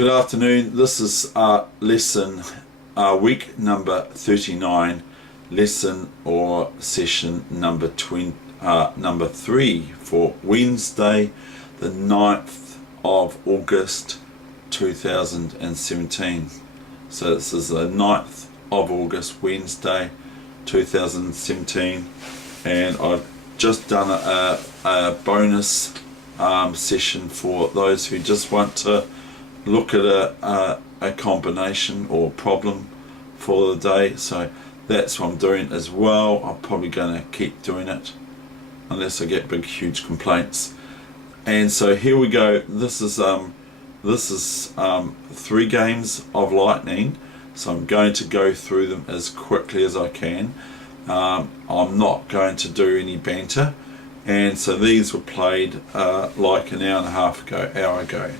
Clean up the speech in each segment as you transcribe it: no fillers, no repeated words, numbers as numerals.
Good afternoon. This is lesson week number 39, lesson or session number 3 for Wednesday the 9th of August 2017. So this is the 9th of August, Wednesday 2017, and I've just done a bonus session for those who just want to look at a combination or problem for the day. So that's what I'm doing as well. I'm probably going to keep doing it unless I get big huge complaints. And so here we go. This is 3 games of lightning, so I'm going to go through them as quickly as I can. I'm not going to do any banter, and so these were played like an hour ago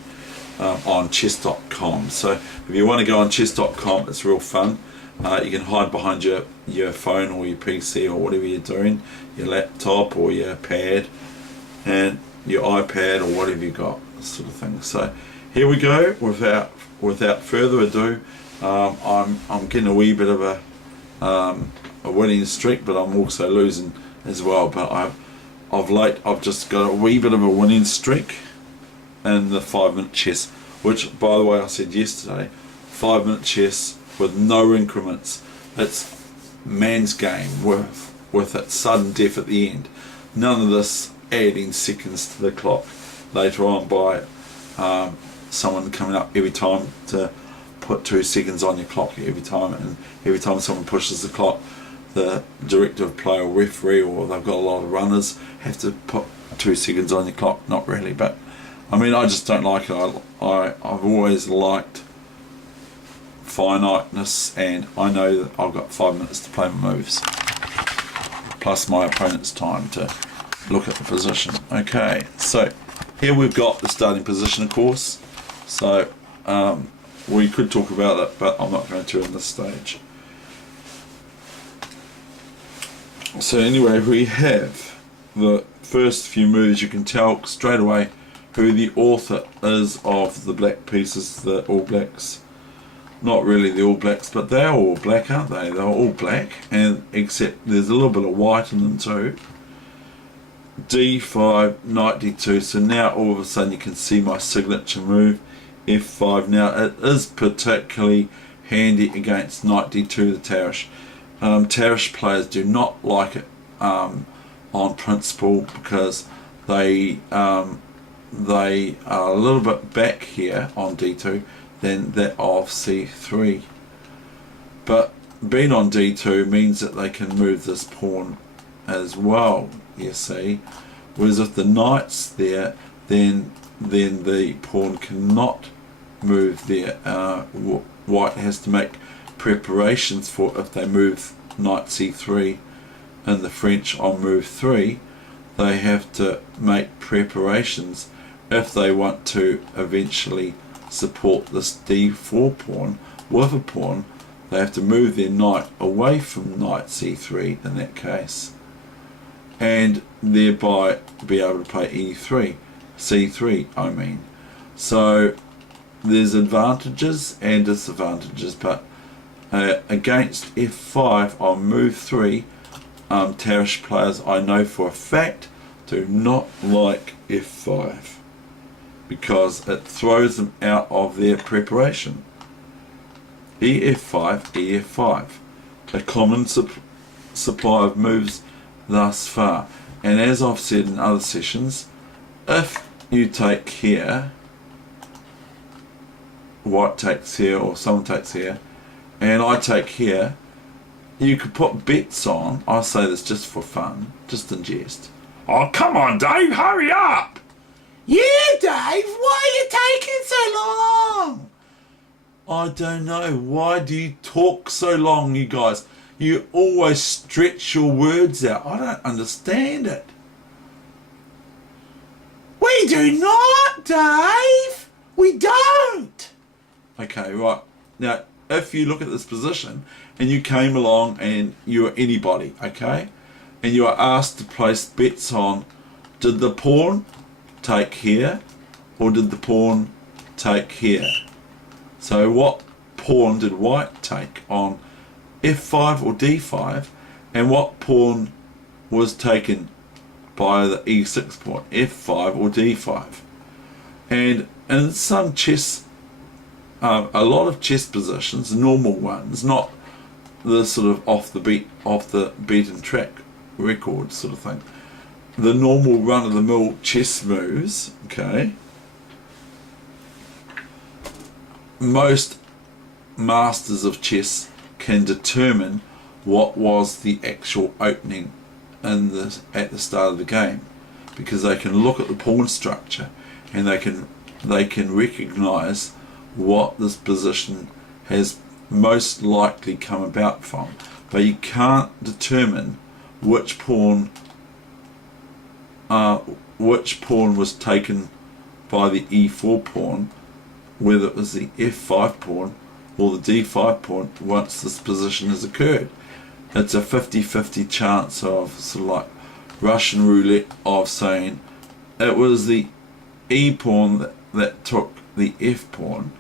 on chess.com. So if you want to go on chess.com, it's real fun. You can hide behind your phone or your PC or whatever you're doing, your laptop or your pad and your iPad or whatever you got, sort of thing. So here we go. Without further ado, I'm getting a wee bit of a winning streak, but I'm also losing as well. But of late I've just got a wee bit of a winning streak in the 5-minute chess, which, by the way, I said yesterday, 5-minute chess with no increments. It's man's game with its sudden death at the end. None of this adding seconds to the clock later on by someone coming up every time to put 2 seconds on your clock every time, and every time someone pushes the clock, the director of play or referee, or they've got a lot of runners, have to put 2 seconds on your clock. Not really, but I mean, I just don't like it. I've always liked finiteness, and I know that I've got 5 minutes to play my moves, plus my opponent's time to look at the position. Okay, so here we've got the starting position, of course. So we could talk about it, but I'm not going to in this stage. So anyway, we have the first few moves. You can tell straight away who the author is of the black pieces, the All Blacks. Not really the All Blacks, but they're all black, aren't they? They're all black, and except there's a little bit of white in them too. D5, knight D2. So now all of a sudden you can see my signature move, F5. Now it is particularly handy against knight D2, the Tarish. Tarish players do not like it on principle, because they are a little bit back here on D2 than that of C3. But being on D2 means that they can move this pawn as well, you see. Whereas if the knight's there, then the pawn cannot move there. White has to make preparations for, if they move knight C3 in the French on move 3, they have to make preparations if they want to eventually support this D4 pawn with a pawn. They have to move their knight away from knight C3 in that case, and thereby be able to play E3, C3 I mean. So there's advantages and disadvantages, but against F5 on move 3, Tarish players, I know for a fact, do not like F5 because it throws them out of their preparation. EF5, EF5, a common supply of moves thus far. And as I've said in other sessions, if you take here, white takes here, or someone takes here, and I take here, you could put bets on. I say this just for fun, just in jest. Oh, come on, Dave, hurry up! Yeah, Dave, why are you taking so long? I don't know. Why do you talk so long, you guys? You always stretch your words out. I don't understand it. We do not, Dave. We don't. Okay, right. Now, if you look at this position and you came along and you were anybody, okay, and you are asked to place bets on, did the pawn take here or did the pawn take here? So what pawn did white take on f5 or d5, and what pawn was taken by the e6 pawn, f5 or d5? And in some chess, a lot of chess positions, normal ones, not the sort of off the beaten track record sort of thing, the normal run-of-the-mill chess moves, okay, most masters of chess can determine what was the actual opening at the start of the game, because they can look at the pawn structure and they can recognize what this position has most likely come about from, but you can't determine which pawn was taken by the e4 pawn, whether it was the f5 pawn or the d5 pawn, once this position has occurred. It's a 50-50 chance of sort of like Russian roulette of saying it was the e pawn that took the f pawn,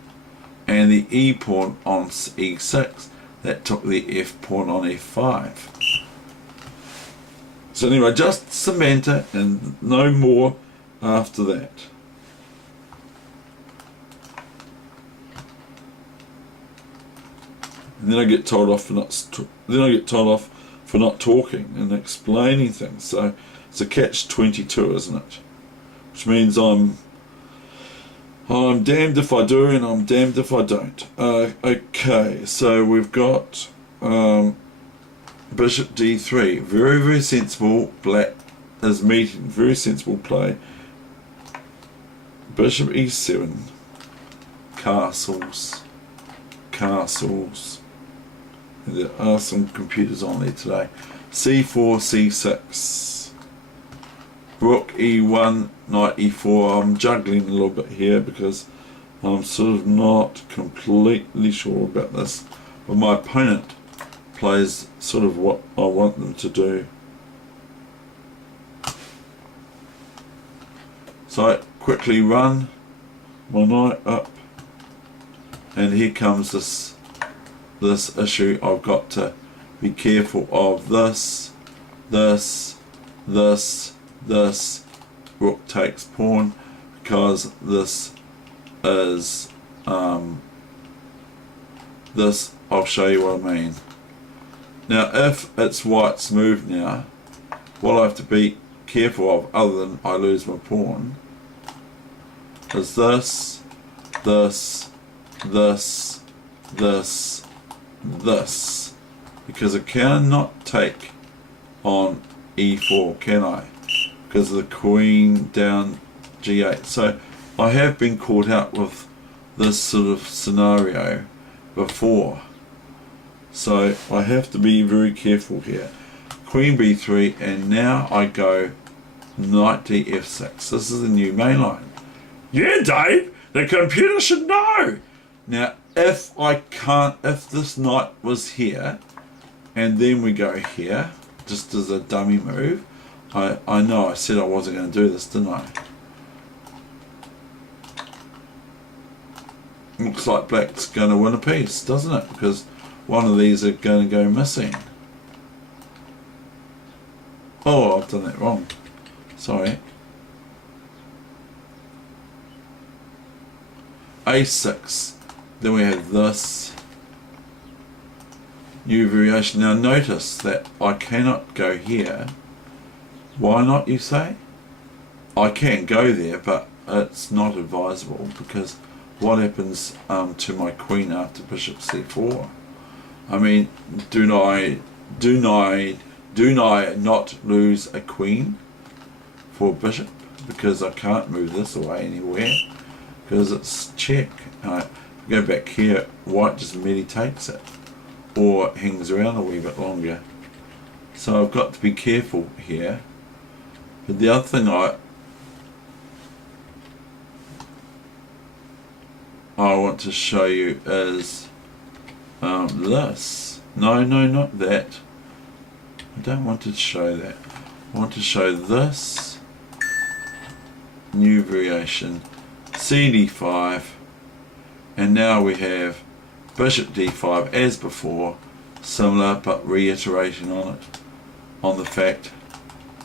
and the e pawn on e6 that took the f pawn on f5. So anyway, just Samantha and no more after that. And then I get told off for not talking and explaining things. So it's a catch-22, isn't it? Which means I'm damned if I do and I'm damned if I don't. Okay, so we've got Bishop d3. Very, very sensible. Black is meeting. Very sensible play. Bishop e7. Castles. There are some computers on there today. c4, c6. Rook e1, knight e4. I'm juggling a little bit here because I'm sort of not completely sure about this. But my opponent plays sort of what I want them to do. So I quickly run my knight up, and here comes this issue. I've got to be careful of this. Rook takes pawn, because this is this. I'll show you what I mean. Now if it's white's move now, what I have to be careful of, other than I lose my pawn, is this, because I cannot take on e4, can I? Because of the queen down g8. So I have been caught out with this sort of scenario before, so I have to be very careful here. Queen b3, and now I go knight d f6. This is the new main line. Yeah, Dave, the computer should know. Now if this knight was here and then we go here just as a dummy move, I know I said I wasn't going to do this, didn't I? Looks like black's going to win a piece, doesn't it? Because one of these are going to go missing. Oh, I've done that wrong. Sorry. a6. Then we have this new variation. Now notice that I cannot go here. Why not, you say? I can go there, but it's not advisable, because what happens to my queen after bishop c4? I mean, do I not lose a queen for a bishop? Because I can't move this away anywhere, because it's check. Go back here, white just merely takes it, or hangs around a wee bit longer. So I've got to be careful here. But the other thing I want to show you is this. No, not that. I don't want to show that. I want to show this new variation. CD5, And now we have bishop d5 as before, similar but reiteration on it, on the fact.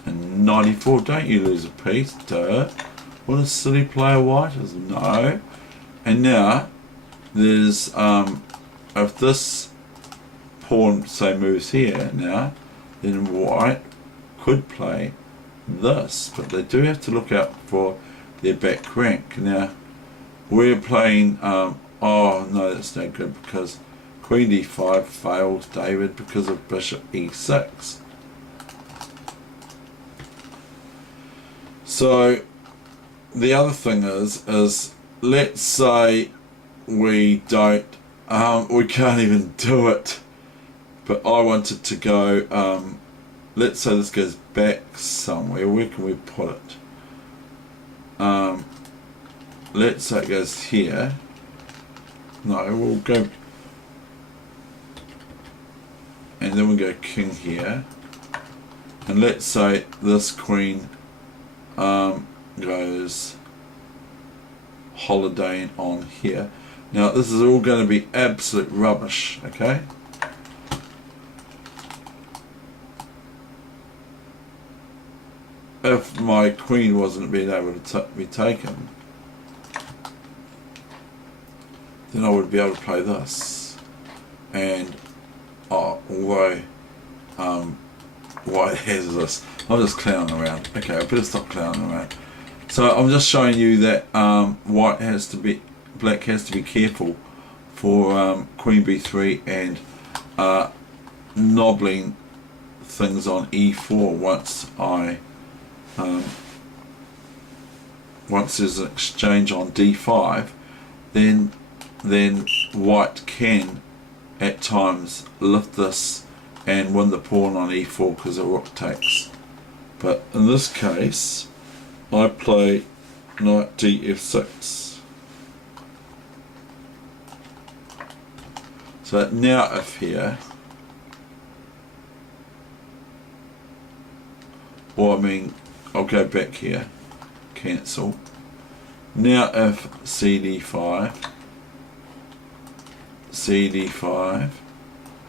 And 94, don't you lose a piece, duh. What a silly player white is, no. And now there's if this pawn say moves here now, then white could play this, but they do have to look out for their back rank. Now we're playing oh no, that's no good, because queen d5 failed, David, because of bishop e6. So the other thing is let's say we don't we can't even do it, but I wanted to go let's say this goes back somewhere. Where can we put it? Let's say it goes here. No, we'll go, and then we'll go king here, and let's say this queen goes holidaying on here. Now this is all going to be absolute rubbish, okay? If my queen wasn't being able to be taken, then I would be able to play this. And although white has this, I'm just clowning around. Okay, I better stop clowning around. So I'm just showing you that black has to be careful for queen b3 and knobbling things on e4 once there's an exchange on d5, then white can at times lift this and win the pawn on e4 because the rook takes. But in this case I play knight df6. So now if here, or I mean I'll go back here, cancel. Now if cd5,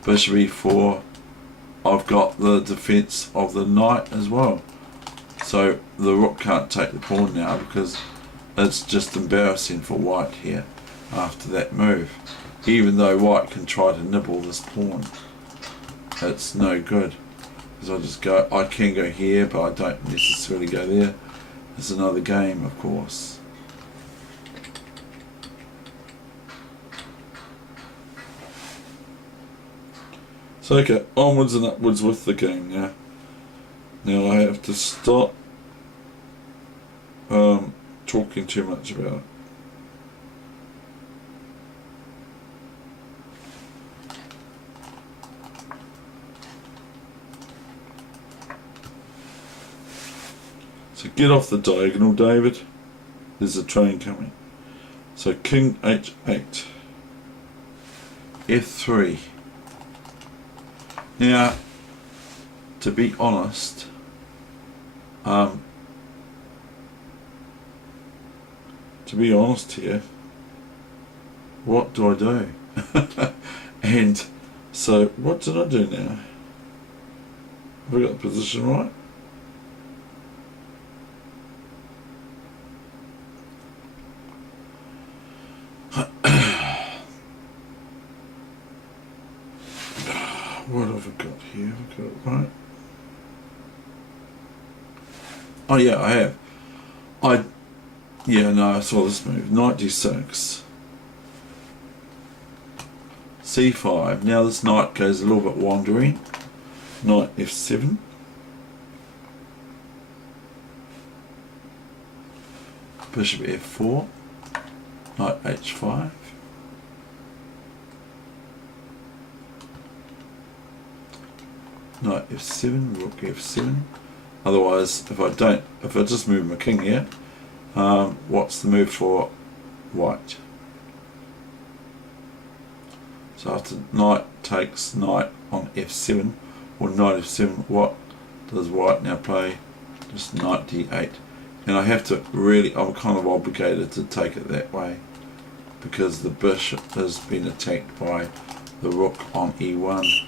bishop e4, I've got the defense of the knight as well. So the rook can't take the pawn now because it's just embarrassing for white here after that move. Even though white can try to nibble this pawn, it's no good. Because I can go here, but I don't necessarily go there. It's another game, of course. So okay, onwards and upwards with the game now. Now I have to stop talking too much about it. So get off the diagonal, David. There's a train coming. So king h8, f3. Now, to be honest, here, what do I do? And so what did I do now? Have I got the position right? What have I got here? Have I got it right? Oh yeah, I have. Yeah, no, I saw this move. Knight d6. c5. Now this knight goes a little bit wandering. Knight f7. Bishop f4. Knight h5. Knight f7, rook f7. Otherwise, if I just move my king here, what's the move for white? So after knight takes knight on f7, or knight f7, what does white now play? Just knight d8. And I have to really, I'm kind of obligated to take it that way, because the bishop has been attacked by the rook on e1.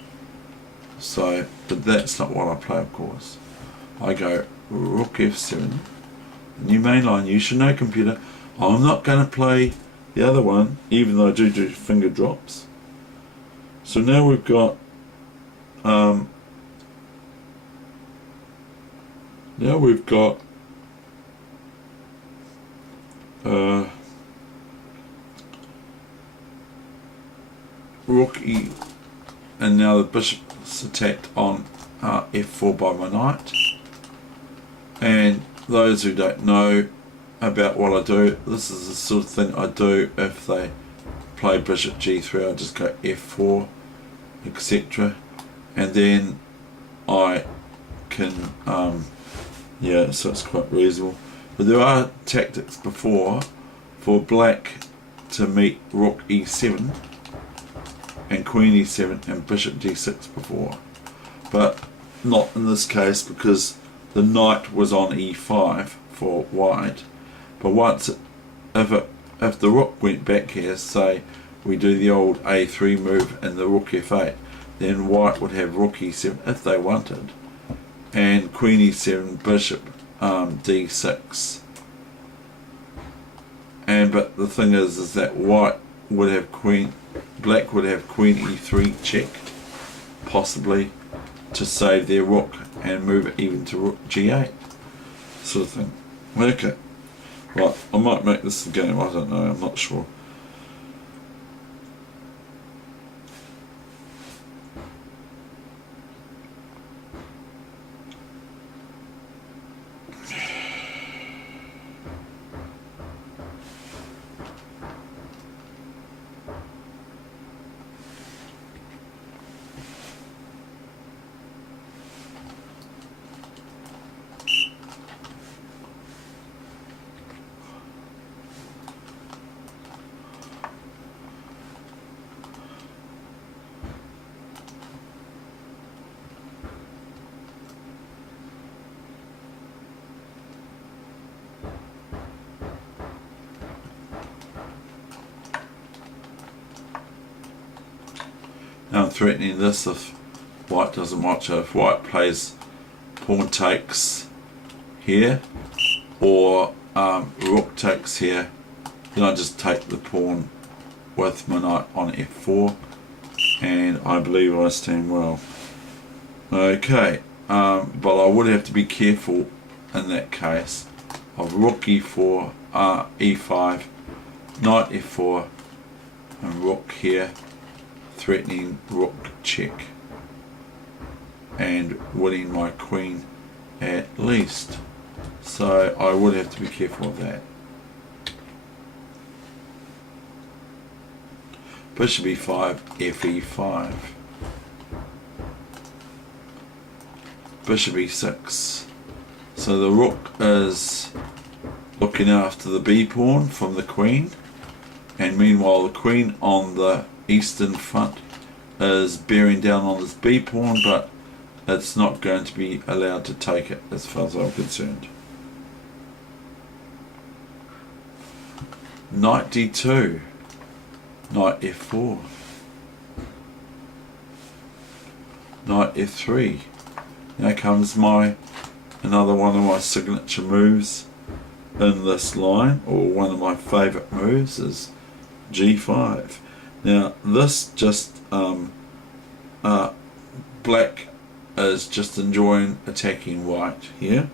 So, but that's not what I play, of course. I go rook f7, new main line. You should know, computer, I'm not going to play the other one, even though I do finger drops. So now we've got rook e, and now the bishop's attacked on f4 by my knight. And those who don't know about what I do, this is the sort of thing I do if they play bishop g3. I just go f4, etc. And then I can, yeah, so it's quite reasonable. But there are tactics before for black to meet rook e7 and queen e7 and bishop d6 before, but not in this case because the knight was on e5 for white. But once if the rook went back here, say we do the old a3 move and the rook f8, then white would have rook e7 if they wanted, and queen e7, bishop d6. And but the thing is that white would have black would have queen e3 checked, possibly, to save their rook and move it even to rook g8, sort of thing. Okay, right, I might make this a game, I don't know, I'm not sure. Now I'm threatening this if white doesn't watch it. If white plays pawn takes here or rook takes here, then I just take the pawn with my knight on f4, and I believe I stand well. Okay, but I would have to be careful in that case of rook e4, e5, knight f4, and rook here, threatening rook check and winning my queen at least. So I would have to be careful of that. Bishop e5, fe5, bishop e6. So the rook is looking after the b pawn from the queen, and meanwhile the queen on the eastern front is bearing down on this b pawn, but it's not going to be allowed to take it as far as I'm concerned. Knight d2, knight f4, knight f3. Now comes another one of my signature moves in this line, or one of my favourite moves, is g5. Now this just black is just enjoying attacking white here.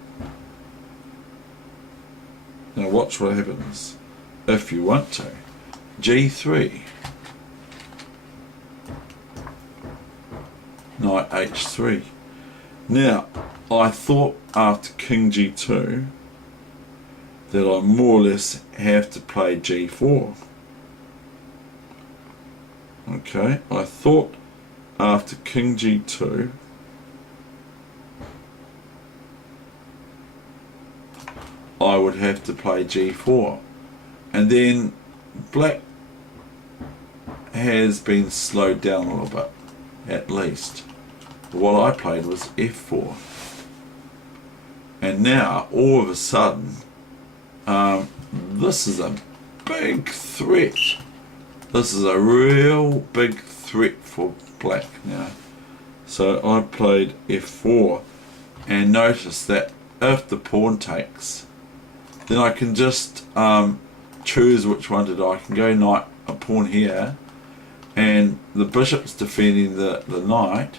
Now watch what happens if you want to. g3, knight h3. Now I thought after king g2 that I more or less have to play g4. Okay, I thought after king g2 I would have to play g4, and then black has been slowed down a little bit, at least. What I played was f4, and now all of a sudden this is a big threat this is a real big threat for black now. So I played f4, and notice that if the pawn takes, then I can just choose which one to do. I can go knight, a pawn here, and the bishop's defending the knight.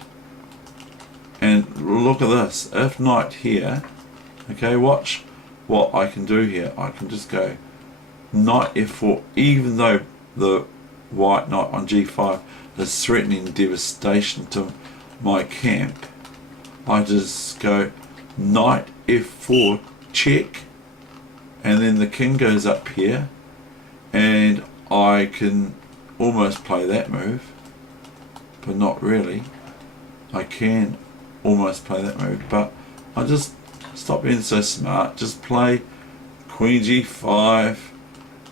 And look at this, if knight here, okay, watch what I can do here. I can just go knight f4, even though the white knight on g5 is threatening devastation to my camp. I just go knight f4, check, and then the king goes up here, and I can almost play that move, but not really. I can almost play that move, but I just stop being so smart, just play queen g5,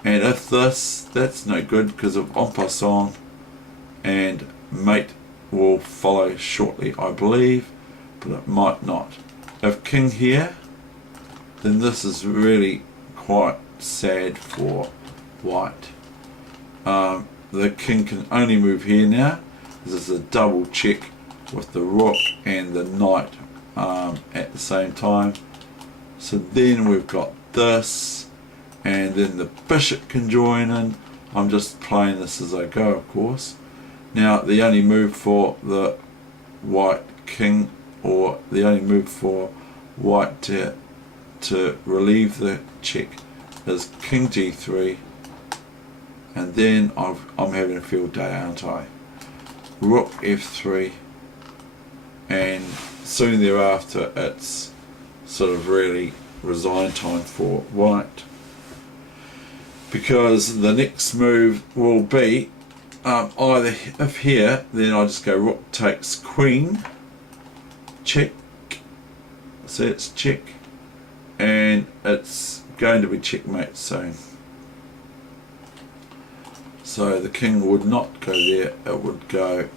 and if that's no good because of en passant, and mate will follow shortly, I believe, but it might not. If king here, then this is really quite sad for white. The king can only move here now. This is a double check with the rook and the knight at the same time. So then we've got this, and then the bishop can join in. I'm just playing this as I go, of course. Now the only move for the white king, or the only move for white to relieve the check, is king g3, and then I'm having a field day, aren't I? Rook f3, and soon thereafter it's sort of really resign time for white, because the next move will be either if here, then I just go rook takes queen, check, so it's check, and it's going to be checkmate soon. So the king would not go there, it would go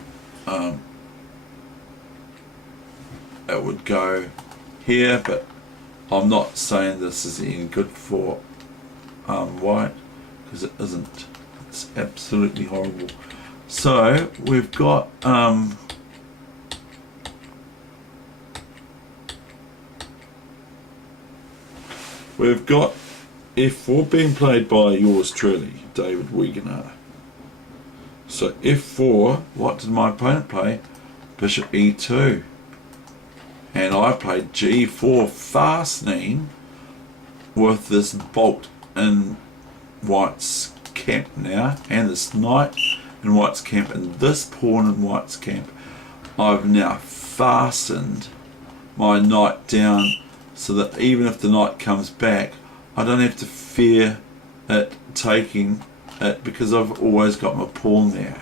here, but I'm not saying this is any good for white, because it isn't. It's absolutely horrible. So we've got f4 being played by yours truly, David Weegenaar. So f4, what did my opponent play? Bishop e2. And I played g4, fastening with this bolt in white's camp now, and this knight in white's camp, and this pawn in white's camp. I've now fastened my knight down so that even if the knight comes back, I don't have to fear it taking it, because I've always got my pawn there.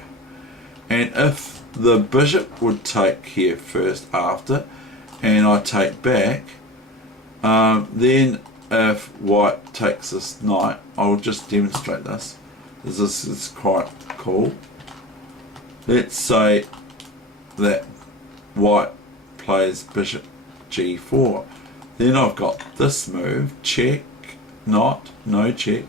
And if the bishop would take here first after, and I take back, then if white takes this knight, I'll just demonstrate this. This is quite cool. Let's say that white plays bishop g4. Then I've got this move, check, not, no check.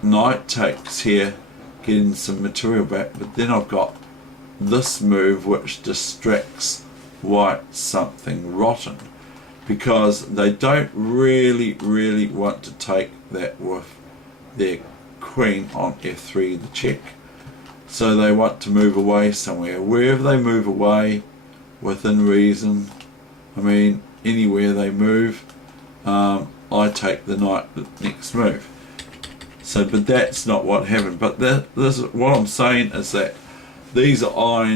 Knight takes here, getting some material back, but then I've got this move which distracts white something rotten, because they don't really want to take that with their queen on f3, the check. So they want to move away somewhere. Wherever they move away, within reason, I mean anywhere they move, I take the knight the next move. So, but that's not what happened. But this is what I'm saying, is that these are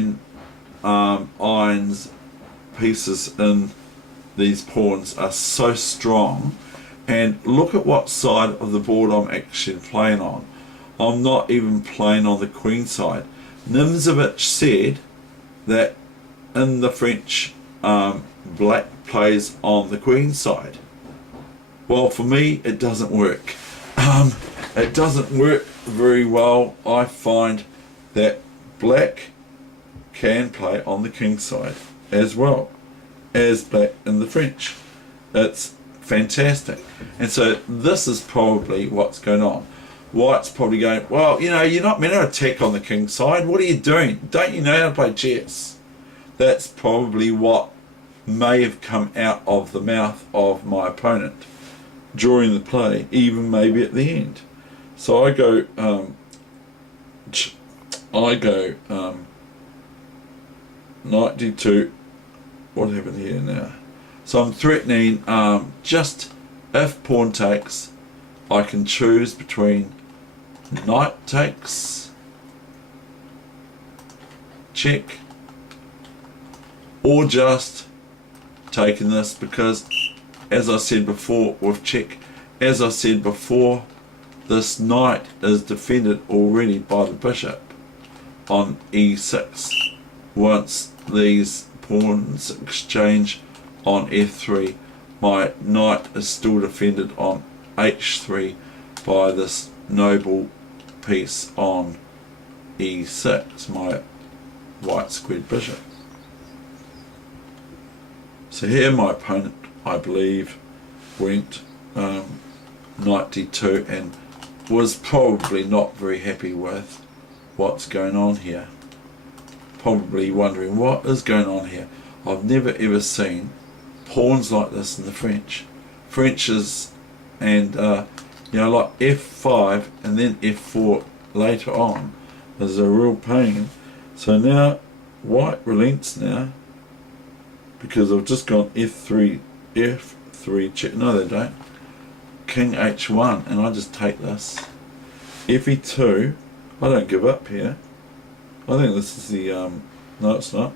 irons pieces in these pawns are so strong. And look at what side of the board I'm actually playing on. I'm not even playing on the queen side. Nimzovich said that in the French, black plays on the queen side. Well, for me, it doesn't work. It doesn't work very well. I find that black can play on the king side as well as black in the French. It's fantastic. And so this is probably what's going on. white's probably going, well, you know, you're not meant to attack on the king side. What are you doing? Don't you know how to play chess? That's probably what may have come out of the mouth of my opponent during the play, even maybe at the end. So I go knight d2. What happened here now? So I'm threatening, just if pawn takes, I can choose between knight takes, check, or just taking this, because as I said before with check, as I said before, this knight is defended already by the bishop on e6. Once these pawns exchange on f3, my knight is still defended on h3 by this noble piece on e6, my white squared bishop. So here my opponent, I believe, went knight d2 and was probably not very happy with what's going on here. Probably wondering what is going on here. I've never ever seen pawns like this in the French. French is, and you know, like f5 and then f4 later on is a real pain. So now white relents now, because I've just gone f3 check. No, they don't. King h1, and I just take this. fe2. I don't give up here. I think this is the no, it's not.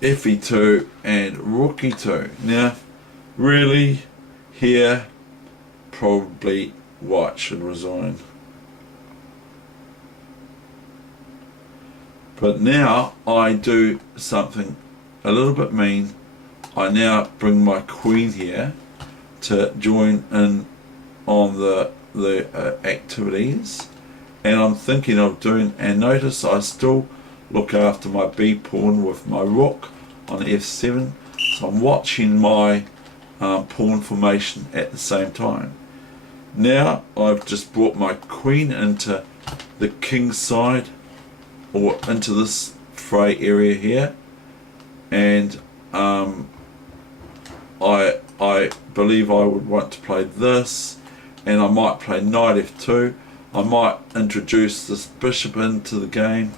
fe2 and rook e2. Now, really, here probably white should resign. But now I do something a little bit mean. I now bring my queen here to join in on the activities, and I'm thinking of doing, and notice I still look after my b pawn with my rook on f7, so I'm watching my pawn formation at the same time. Now I've just brought my queen into the king side, or into this fray area here, and I believe I would want to play this, and I might play knight f2. I might introduce this bishop into the game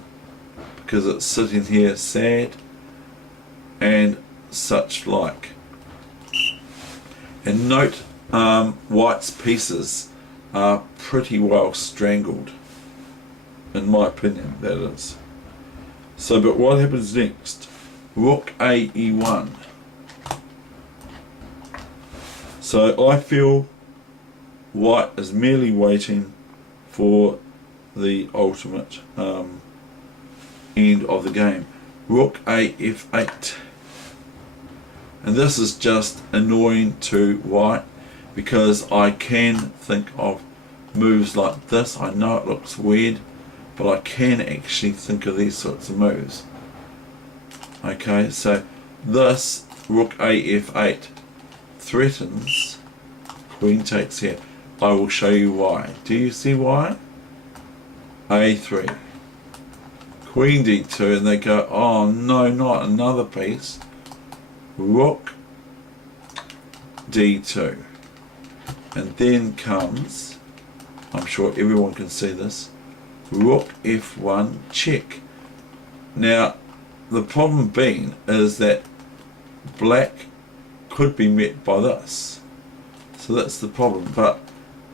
because it's sitting here sad, and such like. And note, white's pieces are pretty well strangled, in my opinion, that is. So, but what happens next? Rook a e1. So I feel white is merely waiting for the ultimate end of the game. Rook a f8. And this is just annoying to white, because I can think of moves like this. I know it looks weird, but I can actually think of these sorts of moves. Okay, so this rook a f8 threatens queen takes here. I will show you why. Do you see why? a3, queen d2, and they go, oh no, not another piece. Rook d2, and then comes, I'm sure everyone can see this, rook f1 check. Now the problem being is that black could be met by this, so that's the problem. But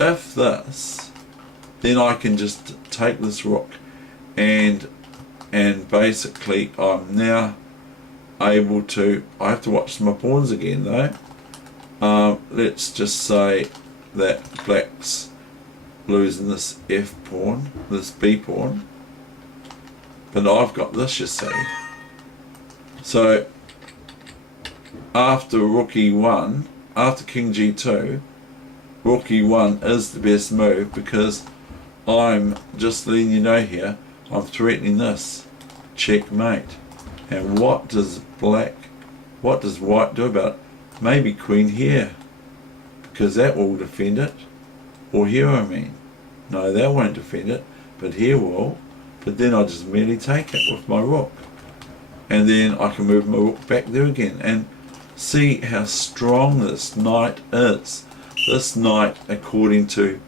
if this, then I can just take this rook, and basically I'm now able to, I have to watch my pawns again though. Let's just say that black's losing this f pawn, this b pawn, but I've got this, you see. So after rook e1, after king g2, rook e1 is the best move, because I'm just letting you know here, I'm threatening this checkmate. And what does black What does white do about it? Maybe queen here, because that will defend it. Or here, I mean. No, that won't defend it, but here will. But then I just merely take it with my rook. And then I can move my rook back there again. And see how strong this knight is. This knight, according to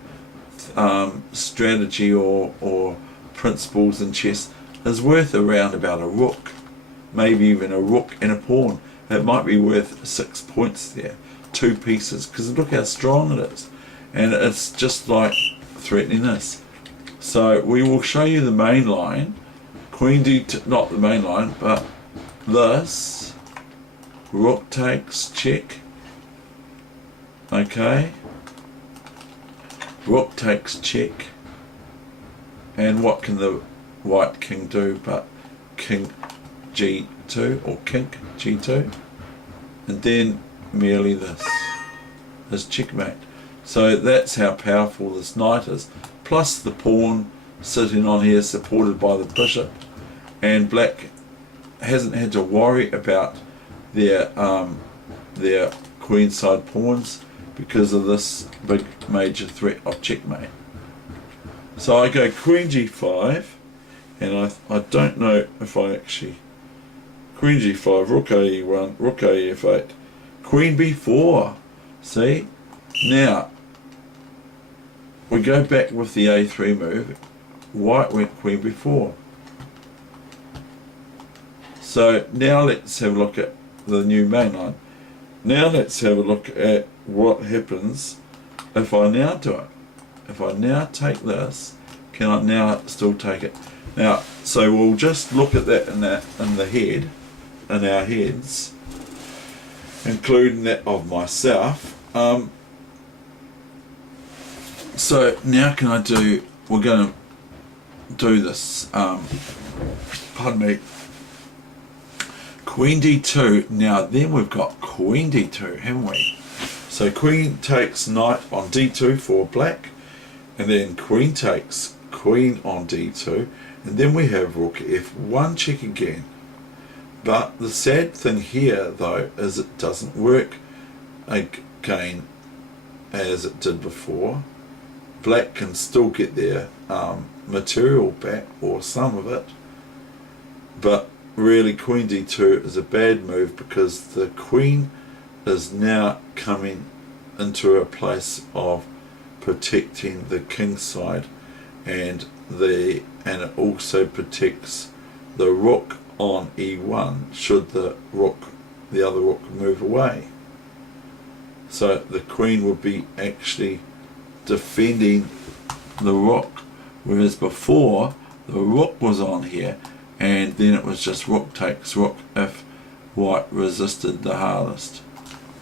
strategy or principles in chess, is worth around about a rook. Maybe even a rook and a pawn. It might be worth 6 points there. 2 pieces. Because look how strong it is. And it's just like threatening this. So we will show you the main line. Queen d2, not the main line, but this. Rook takes, check. Okay. Rook takes, check. And what can the white king do but king g2 or king g2? And then merely this is checkmate. So that's how powerful this knight is. Plus the pawn sitting on here supported by the bishop. And black hasn't had to worry about their queenside pawns because of this big major threat of checkmate. So I go queen g5, and I don't know if I actually queen g5, rook a1, rook a f8, queen b4. See, now we go back with the a3 move. White went queen b4. So now let's have a look at the new main line. Now let's have a look at what happens if I now do it. If I now take this, can I now still take it? Now, so we'll just look at that in the head, in our heads, including that of myself. So now can I do? We're going to do this. Pardon me. Queen d2. Now then we've got queen d2, haven't we? So queen takes knight on d2 for black, and then queen takes queen on d2, and then we have rook f1 check again. But the sad thing here though is it doesn't work again as it did before. Black can still get their material back, or some of it, but really queen d2 is a bad move because the queen is now coming into a place of protecting the king side, and it also protects the rook on e1 should the other rook move away. So the queen would be actually defending the rook, whereas before the rook was on here, and then it was just rook takes rook if white resisted the hardest.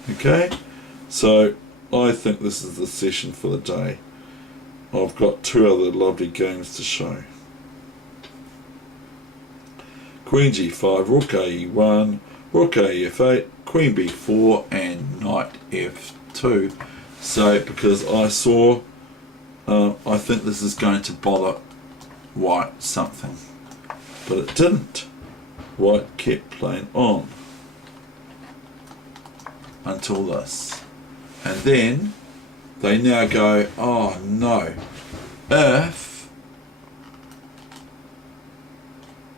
Okay, so I think this is the session for the day. I've got 2 other lovely games to show. Queen g5, rook a1, rook a f8, queen b4, and knight f2. So because I saw, I think this is going to bother white something, but it didn't. White kept playing on until this, and then they now go, oh no, if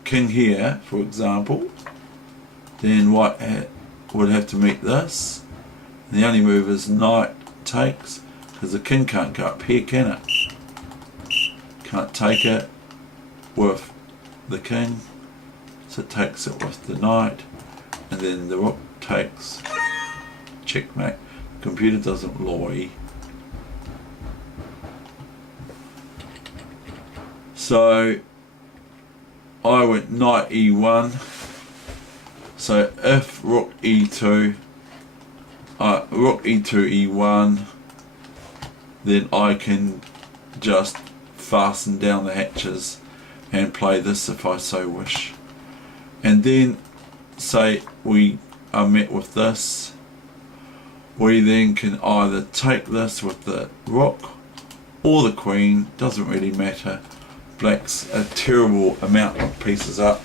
king here, for example, then white would have to meet this. And the only move is knight takes, because the king can't go up here, can it? Can't take it with the king, so it takes it with the knight, and then the rook takes, checkmate. The computer doesn't lie. So I went knight e1. So if rook e2, rook e2 e1, then I can just fasten down the hatches and play this if I so wish. And then say we are met with this, we then can either take this with the rook or the queen, doesn't really matter. Black's a terrible amount of pieces up,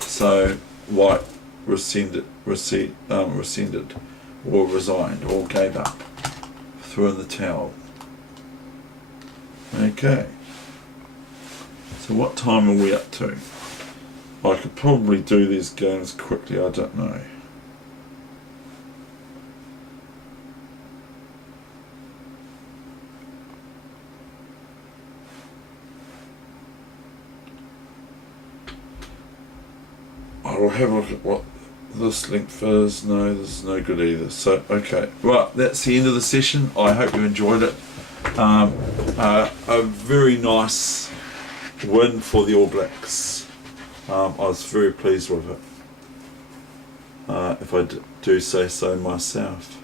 so white rescinded or resigned or gave up, threw in the towel. Okay, so what time are we up to? I could probably do these games quickly, I don't know. I will have a look at what this length is. No, this is no good either. So, okay, right, that's the end of the session. I hope you enjoyed it. A very nice win for the All Blacks. I was very pleased with it, if I do say so myself.